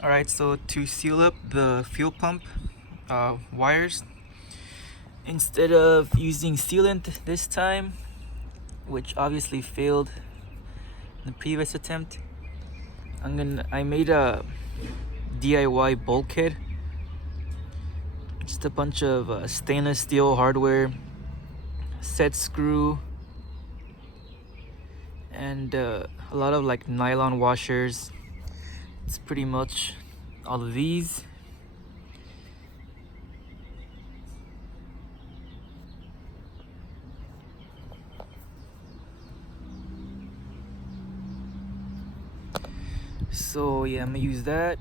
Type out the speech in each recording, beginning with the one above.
Alright, so to seal up the fuel pump wires, instead of using sealant this time, which obviously failed in the previous attempt, I made a DIY bulkhead. Just a bunch of stainless steel hardware, set screw, and a lot of like nylon washers. It's pretty much all of these. So yeah, I'm gonna use that.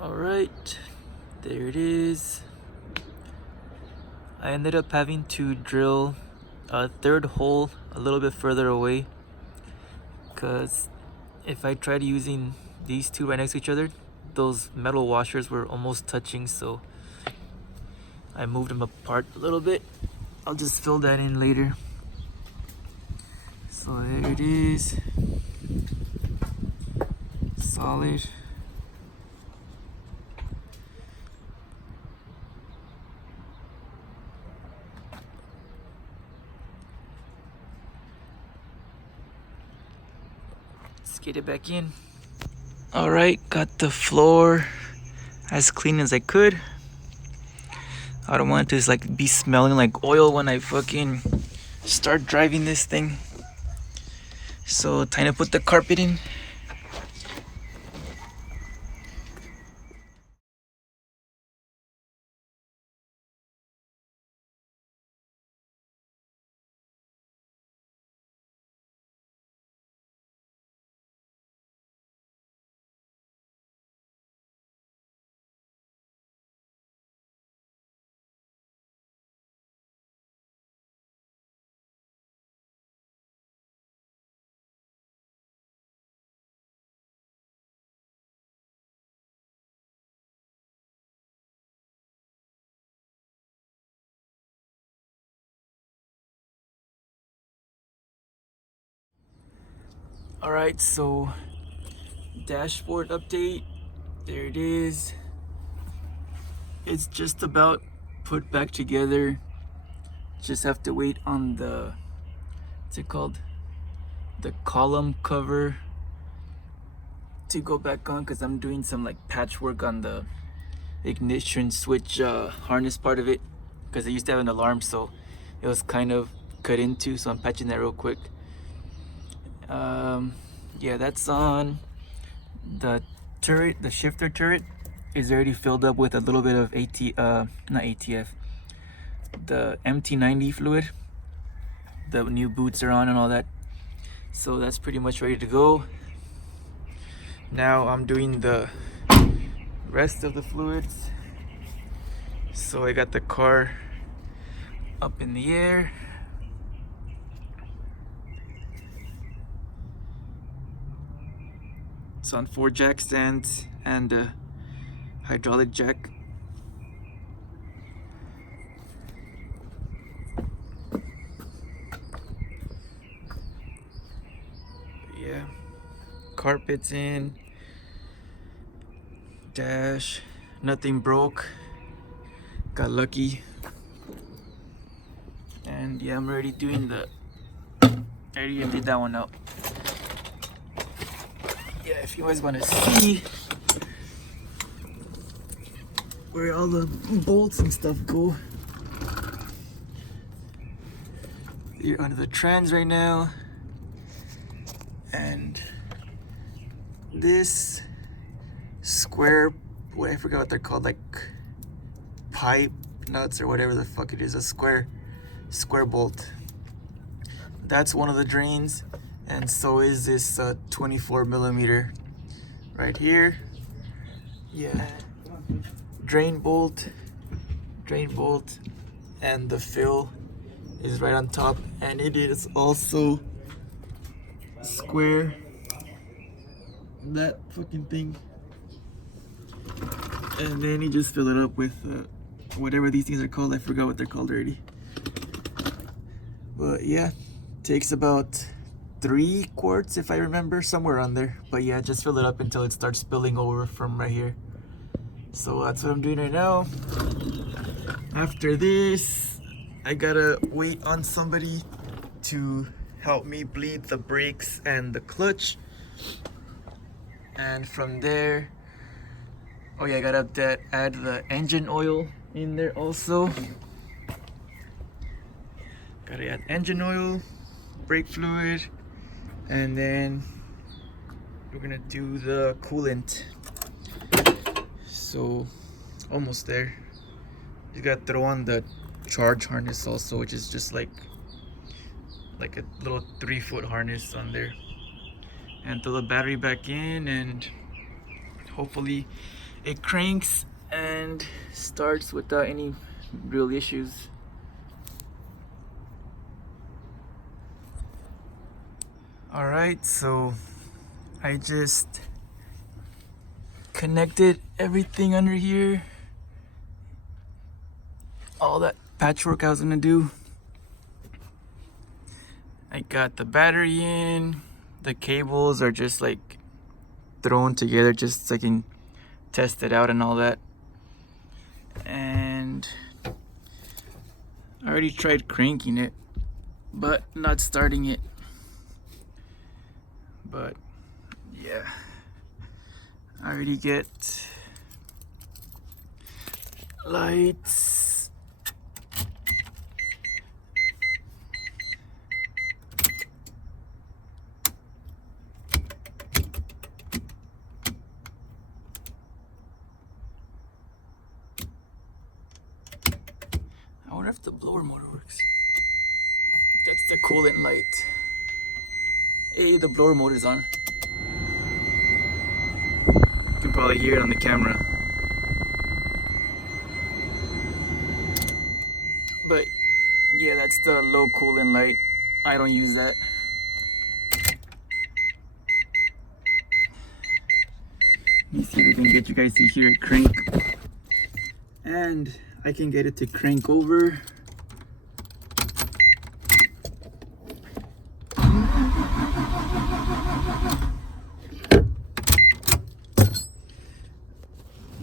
All right, there it is. I ended up having to drill a third hole a little bit further away, because if I tried using these two right next to each other, those metal washers were almost touching, so I moved them apart a little bit. I'll just fill that in later. So there it is. Solid. Let's get it back in. All right, got the floor as clean as I could. I don't want it to like be smelling like oil when I fucking start driving this thing. So time to put the carpet in. All right, so dashboard update. There it is. It's just about put back together. Just have to wait on the, what's it called? The column cover to go back on, because I'm doing some like patchwork on the ignition switch harness part of it, because it used to have an alarm, so it was kind of cut into, so I'm patching that real quick. Yeah, that's on. The turret, the shifter turret, is already filled up with a little bit of not ATF, the MT90 fluid. The new boots are on and all that, so that's pretty much ready to go. Now I'm doing the rest of the fluids. So I got the car up in the air. It's on 4 jack stands and a hydraulic jack. Yeah, carpets in, dash, nothing broke, got lucky. And yeah, I'm already doing I already emptied that one out. Yeah, if you guys want to see where all the bolts and stuff go, you're under the trans right now. And this square, I forgot what they're called, like pipe nuts or whatever the fuck it is, a square bolt. That's one of the drains, and so is this 24 millimeter right here. Yeah, drain bolt, and the fill is right on top, and it is also square. That fucking thing. And then you just fill it up with whatever these things are called. I forgot what they're called already. But yeah, takes about 3 quarts if I remember, somewhere on there. But yeah, just fill it up until it starts spilling over from right here. So that's what I'm doing right now. After this, I gotta wait on somebody to help me bleed the brakes and the clutch. And from there, oh yeah, I gotta add the engine oil in there also. Gotta add engine oil, brake fluid, and then we're gonna do the coolant. So almost there. You gotta throw on the charge harness also, which is just like a little 3-foot harness on there, and throw the battery back in, and hopefully it cranks and starts without any real issues. Alright, so I just connected everything under here, all that patchwork I was gonna do. I got the battery in, the cables are just like thrown together just so I can test it out and all that. And I already tried cranking it, but not starting it. But yeah, I already get lights. I wonder if the blower motor works. That's the coolant light. Hey, the blower motor's on. You can probably hear it on the camera. But yeah, that's the low coolant light. I don't use that. Let me see if we can get you guys to hear it crank. And I can get it to crank over.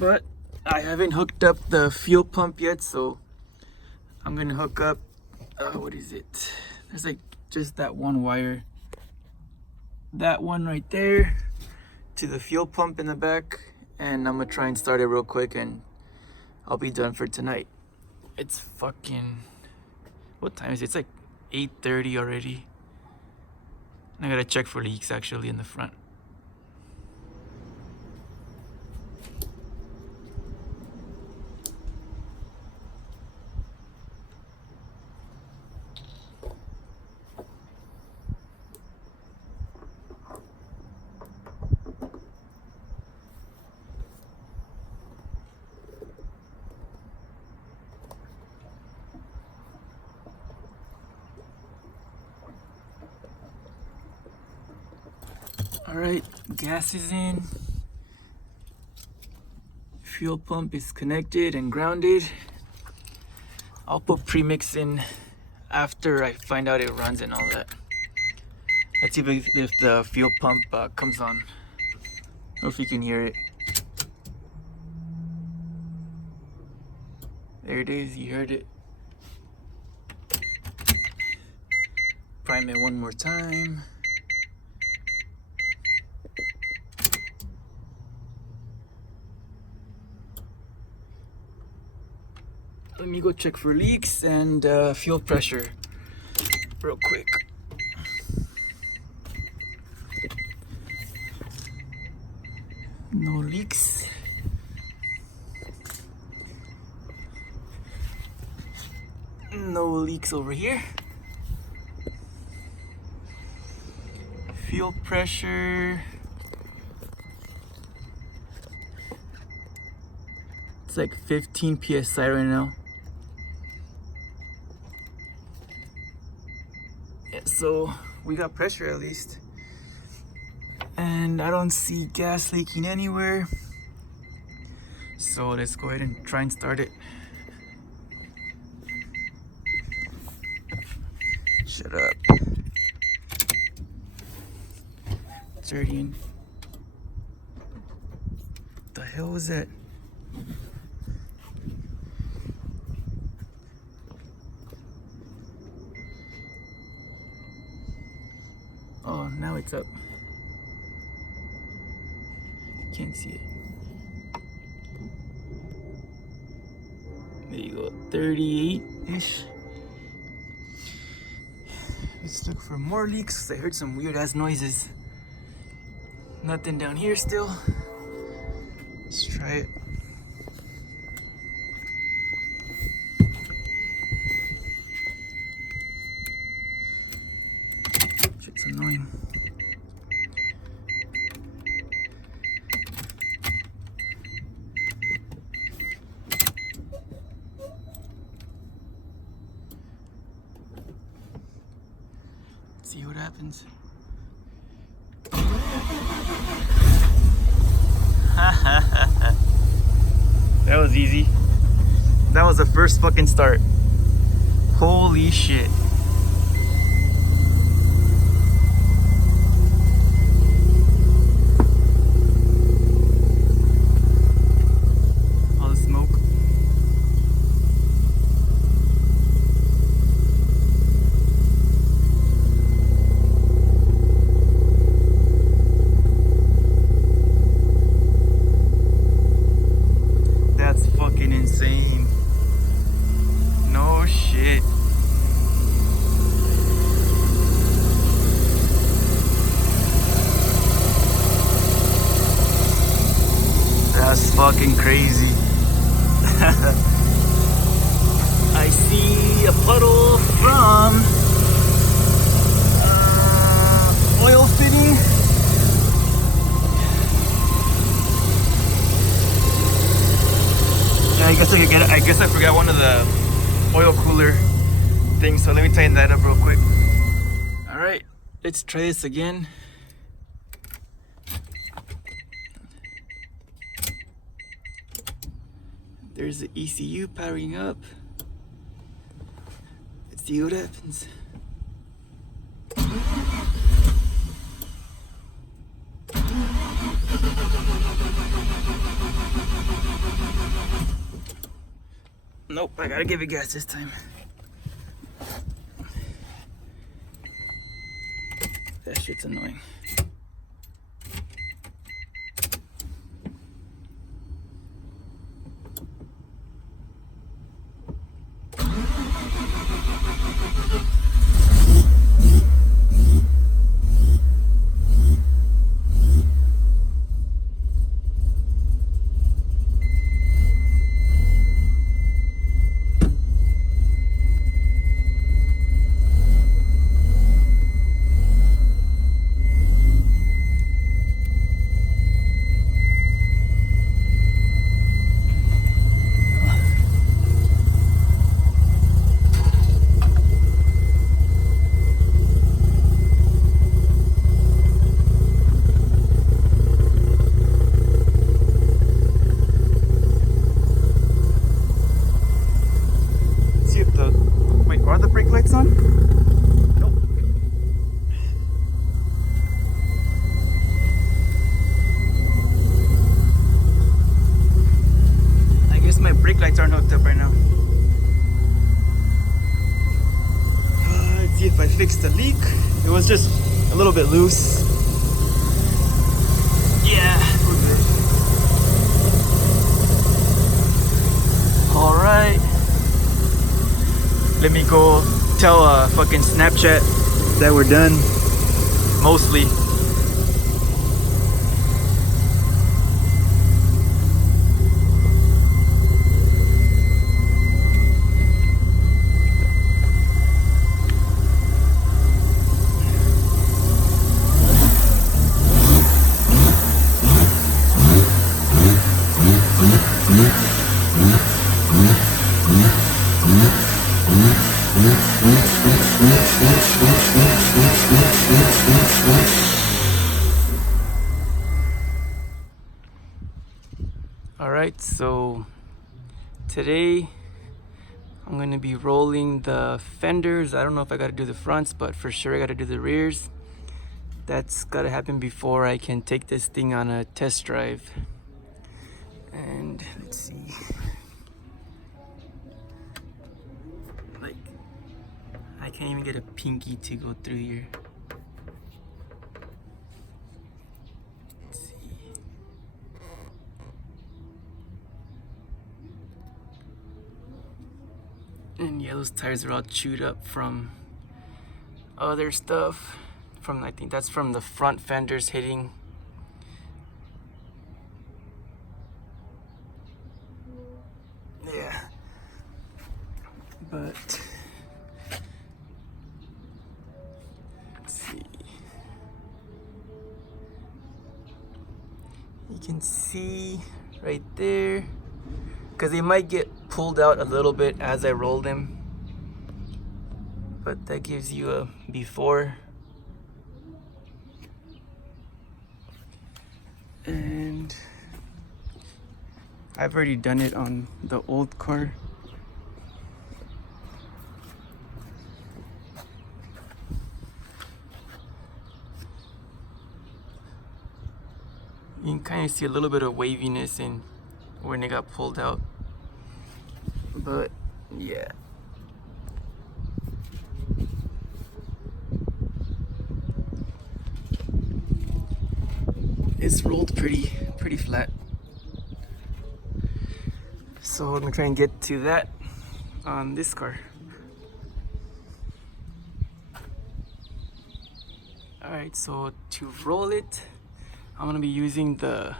But I haven't hooked up the fuel pump yet, so I'm gonna hook up, what is it? There's like just that one wire. That one right there to the fuel pump in the back. And I'm gonna try and start it real quick and I'll be done for tonight. It's fucking, what time is it? It's like 8:30 already. I gotta check for leaks actually in the front. All right, gas is in. Fuel pump is connected and grounded. I'll put premix in after I find out it runs and all that. Let's see if the fuel pump comes on. I don't know if you can hear it. There it is, you heard it. Prime it one more time. Let me go check for leaks and fuel pressure real quick. No leaks. No leaks over here. Fuel pressure. It's like 15 psi right now. Yeah, so we got pressure at least. And I don't see gas leaking anywhere. So let's go ahead and try and start it. Shut up. already in. The hell was that? Oh, now it's up. Can't see it. There you go, 38-ish. Let's look for more leaks. I heard some weird ass noises. Nothing down here still. Let's try it. Shit's annoying. Let's see what happens. That was easy. That was the first fucking start. Holy shit. All the smoke. That's fucking insane. No shit. That's fucking crazy. I see a puddle from oil fitting. Yeah, I guess I could get it. I guess I forgot one of the oil cooler things, so let me tighten that up real quick. All right, let's try this again. There's the ECU powering up. Let's see what happens. Nope, I gotta give it gas this time. That shit's annoying. Are the brake lights on? Nope. I guess my brake lights aren't hooked up right now. Let's see if I fixed the leak. It was just a little bit loose. Yeah, we're good. All right. Let me go tell fucking Snapchat that we're done. Mostly. Alright, so today I'm going to be rolling the fenders. I don't know if I got to do the fronts, but for sure I got to do the rears. that's gotta happen before I can take this thing on a test drive. And let's see, like, I can't even get a pinky to go through here. Let's see. And yeah, those tires are all chewed up from other stuff. From, I think that's from the front fenders hitting. Yeah. But let's see. You can see right there, because they might get pulled out a little bit as I roll them. But that gives you a before. And I've already done it on the old car. You can kind of see a little bit of waviness in when it got pulled out. But yeah. It's rolled pretty flat. So I'm gonna try and get to that on this car. Alright, so to roll it, I'm gonna be using the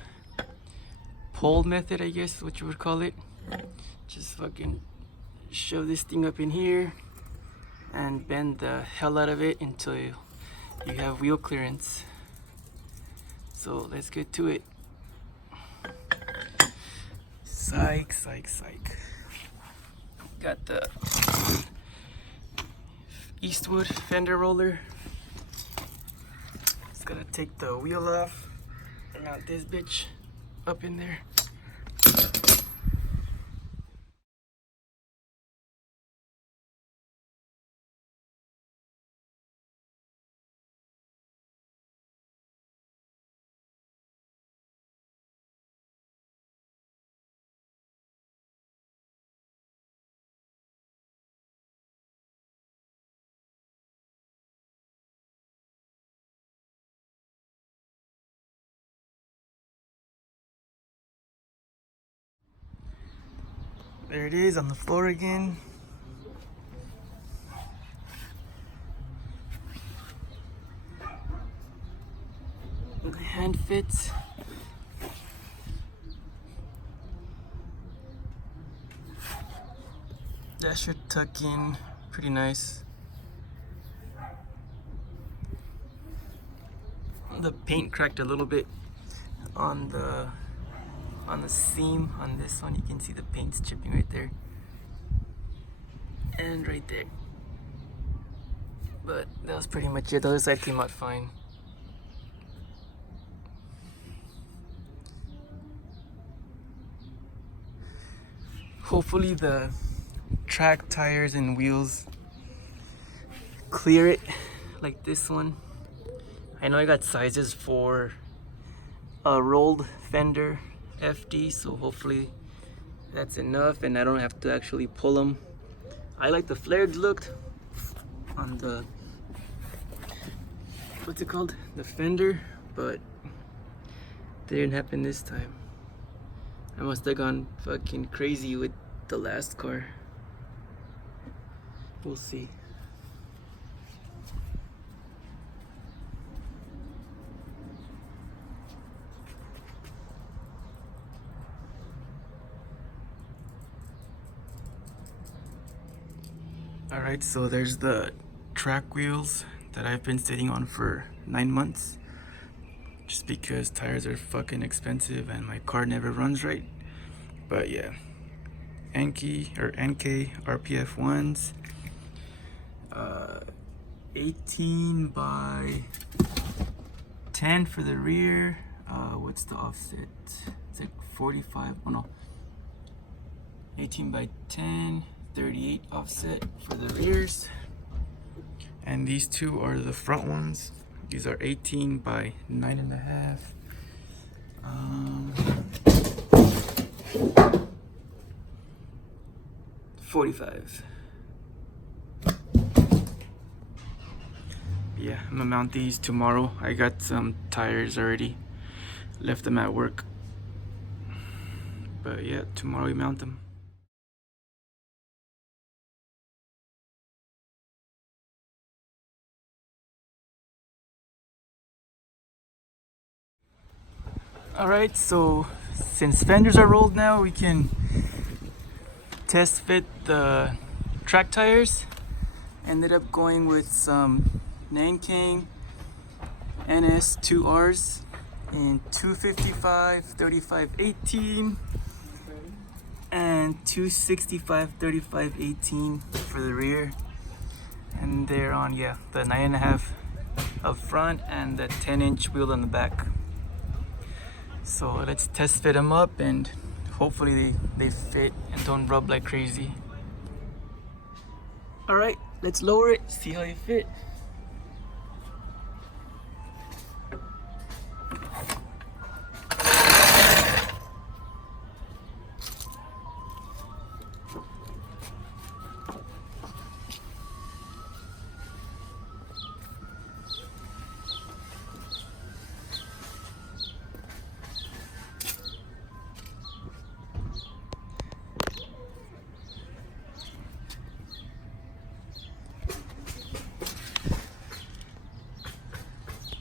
pole method, I guess is what you would call it. Just fucking shove this thing up in here and bend the hell out of it until you have wheel clearance. So let's get to it. Psych, psych, psych. Got the Eastwood fender roller. Just gotta take the wheel off and mount this bitch up in there. There it is on the floor again. The hand fits. That should tuck in pretty nice. The paint cracked a little bit on the seam on this one. You can see the paint's chipping right there and right there. But that was pretty much it. The other side came out fine. Hopefully the track tires and wheels clear it like this one. I know I got sizes for a rolled fender FD, so hopefully that's enough and I don't have to actually pull them. I like the flared look on the, what's it called, the fender, but it didn't happen this time. I must have gone fucking crazy with the last car. We'll see. Alright, so there's the track wheels that I've been sitting on for 9 months. Just because tires are fucking expensive and my car never runs right. But yeah, NK RPF 1s. 18 by 10 for the rear. What's the offset? It's like 45. Oh no. 18 by 10. 38 offset for the rears, and these two are the front ones. These are 18 by 9.5. 45. Yeah, I'm gonna mount these tomorrow. I got some tires already. Left them at work. But yeah, tomorrow we mount them. Alright, so since fenders are rolled now, we can test fit the track tires. Ended up going with some Nankang NS2Rs in 255 35 18 and 265 35 18 for the rear, and they're on the 9.5 up front and the 10-inch wheel on the back. So let's test fit them up and hopefully they fit and don't rub like crazy. All right, let's lower it, see how they fit.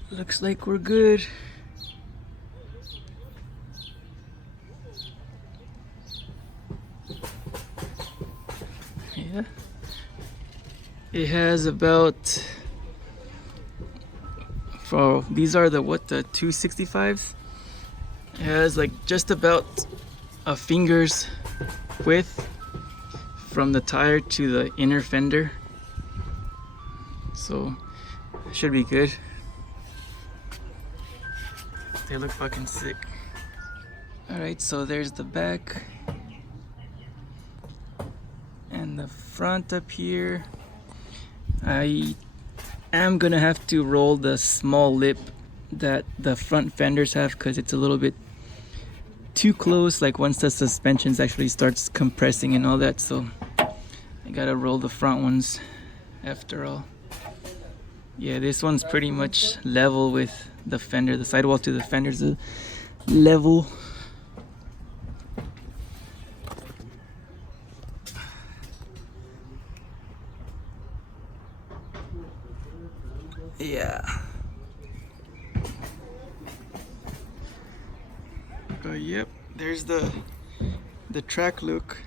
Looks like we're good. Yeah. It has about, for these are the 265s. It has like just about a finger's width from the tire to the inner fender. So should be good. They look fucking sick. Alright, so there's the back and the front up here. I am gonna have to roll the small lip that the front fenders have because it's a little bit too close, like once the suspensions actually starts compressing and all that, so I gotta roll the front ones after all. Yeah, this one's pretty much level with the fender. The sidewall to the fender's level. Yeah. But yep, there's the track look.